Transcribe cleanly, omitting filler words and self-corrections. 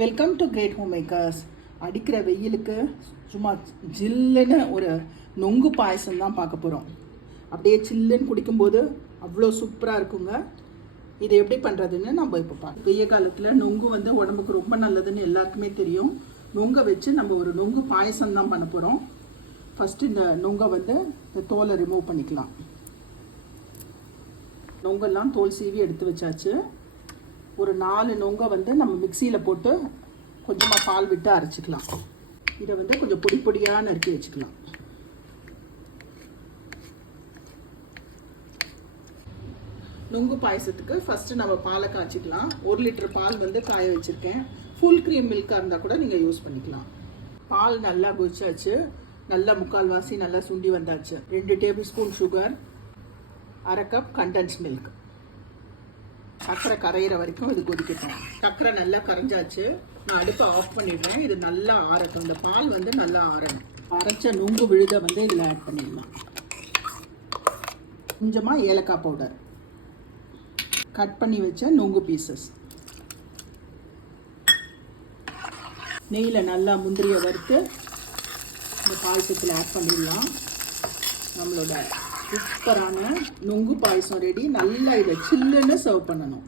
Welcome to Great Home Makers. அடிக்கிற வெயிலுக்கு சும்மா ஜில்லுன்னு ஒரு நொங்கு பாயசம் தான் பார்க்க போகிறோம். அப்படியே சில்லுன்னு குடிக்கும்போது அவ்வளோ சூப்பராக இருக்குங்க. இதை எப்படி பண்ணுறதுன்னு நம்ம இப்போ பார்க்கலாம். வெய்ய காலத்தில் நொங்கு வந்து உடம்புக்கு ரொம்ப நல்லதுன்னு எல்லாருக்குமே தெரியும். நொங்கை வச்சு நம்ம ஒரு நொங்கு பாயசம் தான் பண்ண போகிறோம். ஃபஸ்ட்டு இந்த நொங்கை வந்து இந்த தோலை ரிமூவ் பண்ணிக்கலாம். நொங்கெல்லாம் தோல் சீவி எடுத்து வச்சாச்சு. ஒரு 4 நொங்கை வந்து நம்ம மிக்சியில் போட்டு கொஞ்சமாக பால் விட்டு அரைச்சிக்கலாம். இதை வந்து கொஞ்சம் பொடி பொடியாக நறுக்கி வச்சுக்கலாம். நொங்கு பாயசத்துக்கு ஃபஸ்ட்டு நம்ம பாலை காய்ச்சிக்கலாம். 1 லிட்டர் பால் வந்து காய வச்சுருக்கேன். ஃபுல் க்ரீம் மில்காக இருந்தால் கூட நீங்கள் யூஸ் பண்ணிக்கலாம். பால் நல்லா கொதிச்சாச்சு. நல்லா முக்கால்வாசி நல்லா சுண்டி வந்தாச்சு. 2 table spoon sugar, 1/2 cup condense milk. சர்க்கரை கரையிற வரைக்கும் இது கொதிக்கட்டும். சர்க்கரை நல்லா கரைஞ்சாச்சு. நான் அடுப்பை ஆஃப் பண்ணிடுறேன். இது நல்லா ஆறட்டும். இந்த பால் வந்து நல்லா ஆறணும். அரைச்ச நொங்கு விழுதை வந்து இதில் ஆட் பண்ணிடலாம். கொஞ்சமாக ஏலக்காய் பவுடர், கட் பண்ணி வச்ச நொங்கு பீசஸ், நெய்யில் நல்லா முந்திரியை வறுத்து இந்த பாயசத்தில் ஆட் பண்ணிடலாம். நம்மளோட சூப்பரான நொங்கு பாயசம் ரெடி. நல்லா இதை சில்லுன்னு சர்வ் பண்ணணும்.